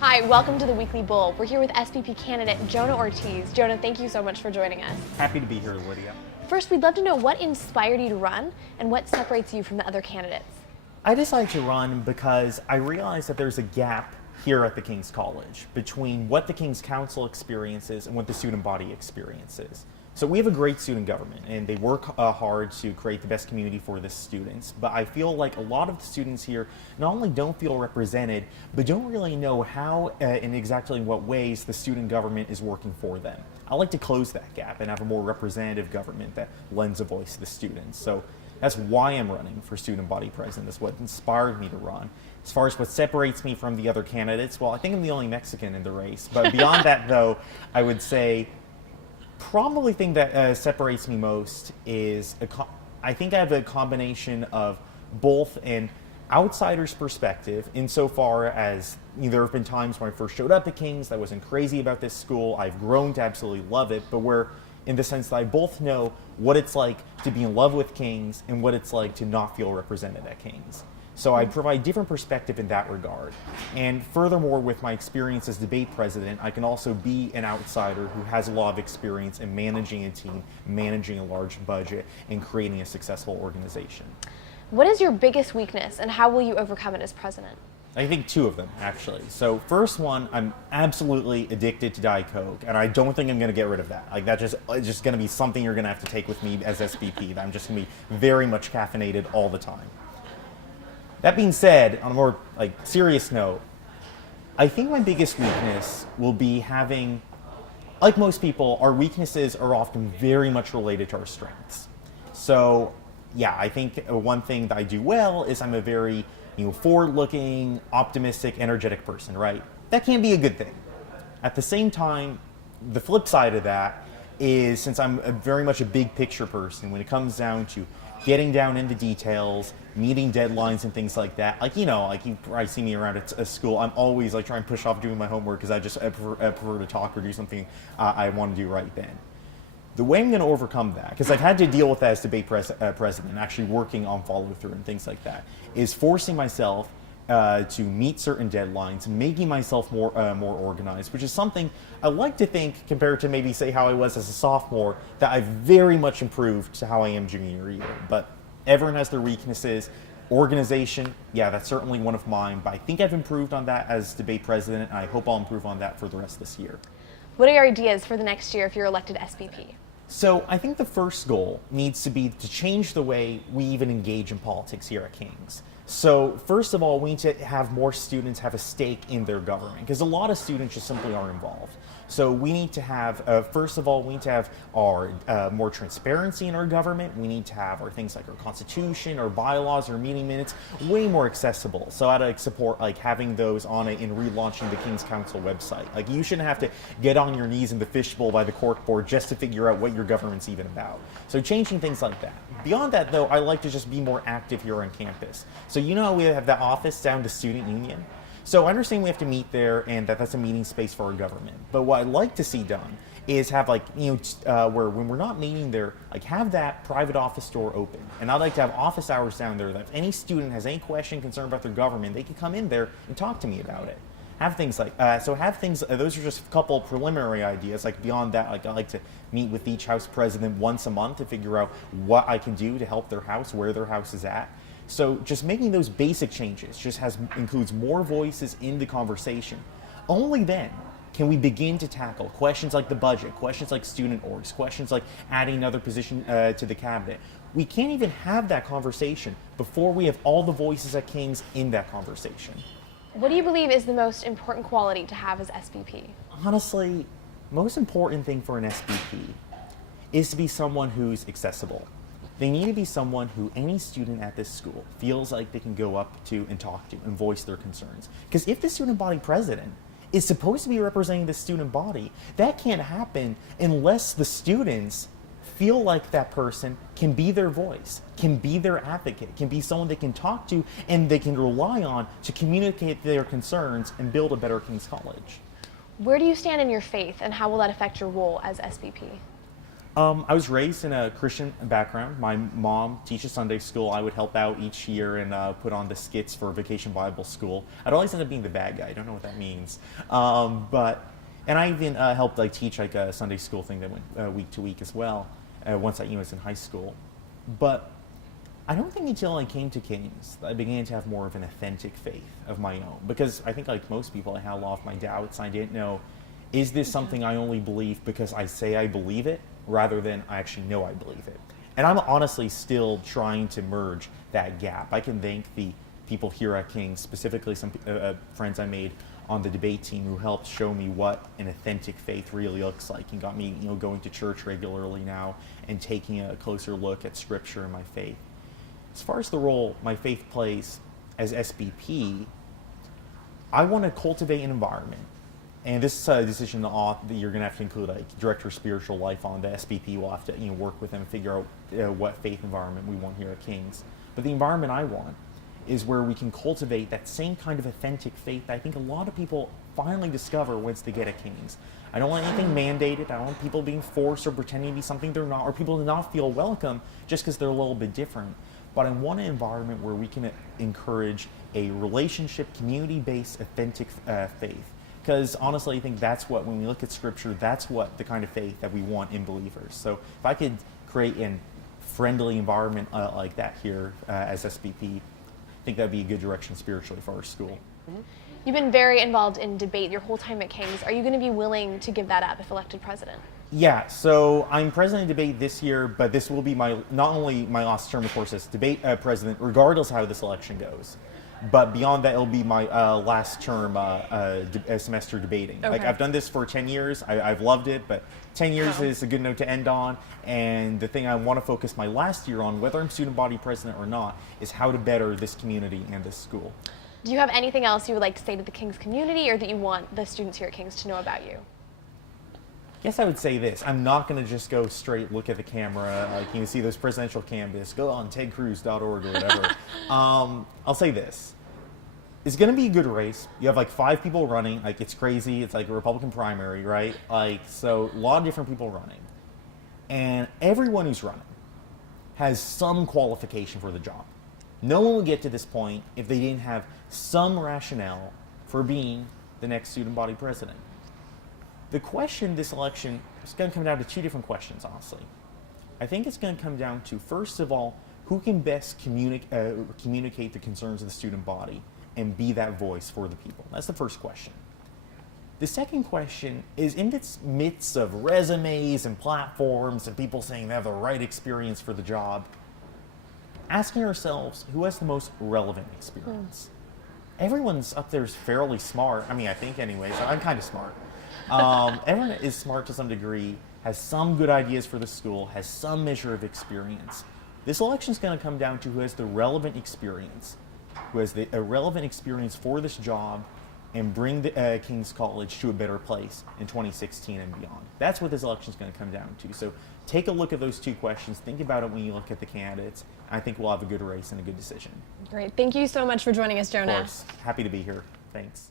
Hi, welcome to the Weekly Bull. We're here with SBP candidate Jonah Ortiz. Jonah, thank you so much for joining us. Happy to be here, Lydia. First, we'd love to know what inspired you to run and what separates you from the other candidates. I decided to run because I realized that there's a gap here at the King's College between what the King's Council experiences and what the student body experiences. So we have a great student government, and they work hard to create the best community for the students. But I feel like a lot of the students here not only don't feel represented, but don't really know how and exactly in what ways the student government is working for them. I like to close that gap and have a more representative government that lends a voice to the students. So that's why I'm running for student body president. That's what inspired me to run. As far as what separates me from the other candidates, well, I think I'm the only Mexican in the race. But beyond that, though, I would say probably thing that separates me most is I think I have a combination of both an outsider's perspective insofar as there have been times when I first showed up at King's that I wasn't crazy about this school. I've grown to absolutely love it, but where in the sense that I both know what it's like to be in love with King's and what it's like to not feel represented at King's. So I provide different perspective in that regard. And furthermore, with my experience as debate president, I can also be an outsider who has a lot of experience in managing a team, managing a large budget, and creating a successful organization. What is your biggest weakness and how will you overcome it as president? I think two of them, actually. So first one, I'm absolutely addicted to Diet Coke, and I don't think I'm going to get rid of that. Like, it's just going to be something you're going to have to take with me as SBP. I'm just going to be very much caffeinated all the time. That being said, on a more serious note, I think my biggest weakness will be having, like most people, our weaknesses are often very much related to our strengths. So yeah, I think one thing that I do well is I'm a very forward-looking, optimistic, energetic person, right? That can be a good thing. At the same time, the flip side of that is, since I'm very much a big picture person, when it comes down to getting down into details, meeting deadlines and things like that, you probably see me around at school, I'm always trying to push off doing my homework because I prefer to talk or do something I want to do right then. The way I'm going to overcome that, because I've had to deal with that as debate president, actually working on follow-through and things like that, is forcing myself to meet certain deadlines, making myself more organized, which is something I like to think, compared to maybe say how I was as a sophomore, that I've very much improved to how I am junior year. But everyone has their weaknesses. Organization, yeah, that's certainly one of mine, but I think I've improved on that as debate president, and I hope I'll improve on that for the rest of this year. What are your ideas for the next year if you're elected SBP? So I think the first goal needs to be to change the way we even engage in politics here at King's. So first of all, we need to have more students have a stake in their government, because a lot of students just simply aren't involved. So we need to have, first of all, we need to have our more transparency in our government. We need to have our things like our constitution, our bylaws, our meeting minutes way more accessible. So I'd support having those on it in relaunching the King's Council website. You shouldn't have to get on your knees in the fishbowl by the cork board just to figure out what your government's even about. So changing things like that. Beyond that, though, I like to just be more active here on campus. So how we have the office down to student union. So I understand we have to meet there and that's a meeting space for our government. But what I'd like to see done is have where when we're not meeting there, have that private office door open. And I'd like to have office hours down there that if any student has any question, concern about their government, they can come in there and talk to me about it. Have things those are just a couple preliminary ideas. Beyond that, I like to meet with each house president once a month to figure out what I can do to help their house, where their house is at. So just making those basic changes includes more voices in the conversation. Only then can we begin to tackle questions like the budget, questions like student orgs, questions like adding another position to the cabinet. We can't even have that conversation before we have all the voices at King's in that conversation. What do you believe is the most important quality to have as SBP? Honestly, most important thing for an SBP is to be someone who's accessible. They need to be someone who any student at this school feels like they can go up to and talk to and voice their concerns. Because if the student body president is supposed to be representing the student body, that can't happen unless the students feel like that person can be their voice, can be their advocate, can be someone they can talk to and they can rely on to communicate their concerns and build a better King's College. Where do you stand in your faith and how will that affect your role as SBP? I was raised in a Christian background. My mom teaches Sunday school. I would help out each year and put on the skits for Vacation Bible School. I'd always end up being the bad guy. I don't know what that means. And I even helped teach a Sunday school thing that went week to week as well. Once I was in high school, but I don't think until I came to Kings that I began to have more of an authentic faith of my own. Because I think like most people, I had a lot of my doubts. I didn't know, is this something I only believe because I say I believe it, rather than I actually know I believe it. And I'm honestly still trying to merge that gap. I can thank the people here at Kings, specifically some friends I made on the debate team who helped show me what an authentic faith really looks like and got me going to church regularly now and taking a closer look at scripture and my faith. As far as the role my faith plays as SBP, I want to cultivate an environment. And this is a decision that you're going to have to include director of spiritual life on the SBP. Will have to work with them and figure out what faith environment we want here at Kings. But the environment I want is where we can cultivate that same kind of authentic faith that I think a lot of people finally discover once they get at Kings. I don't want anything mandated. I don't want people being forced or pretending to be something they're not, or people to not feel welcome just because they're a little bit different. But I want an environment where we can encourage a relationship, community-based, authentic faith. Because honestly, I think that's what, when we look at scripture, that's what the kind of faith that we want in believers. So if I could create a friendly environment like that here as SBP, I think that'd be a good direction spiritually for our school. You've been very involved in debate your whole time at Kings. Are you going to be willing to give that up if elected president? Yeah, so I'm president of debate this year, but this will be not only my last term, of course, as debate president, regardless of how this election goes. But beyond that, it'll be my last term semester debating. Okay. I've done this for 10 years. I've loved it, but 10 years is a good note to end on. And the thing I want to focus my last year on, whether I'm student body president or not, is how to better this community and this school. Do you have anything else you would like to say to the Kings community, or that you want the students here at Kings to know about you? Guess I would say this. I'm not going to just go straight look at the camera. You see those presidential canvas, go on tedcruz.org or whatever. I'll say this. It's going to be a good race. You have 5 people running. It's crazy. It's like a Republican primary, right? So a lot of different people running. And everyone who's running has some qualification for the job. No one would get to this point if they didn't have some rationale for being the next student body president. The question this election is going to come down to 2 different questions, honestly. I think it's going to come down to, first of all, who can best communicate the concerns of the student body and be that voice for the people. That's the first question. The second question is, in its midst of resumes and platforms and people saying they have the right experience for the job, asking ourselves, who has the most relevant experience? Everyone's up there is fairly smart. I mean, I think anyways. I'm kind of smart. Everyone is smart to some degree, has some good ideas for the school, has some measure of experience. This election is going to come down to who has the relevant experience, who has the relevant experience for this job, and bring the King's College to a better place in 2016 and beyond. That's what this election is going to come down to. So take a look at those 2 questions. Think about it when you look at the candidates. I think we'll have a good race and a good decision. Great. Thank you so much for joining us, Jonah. Of course. Happy to be here. Thanks.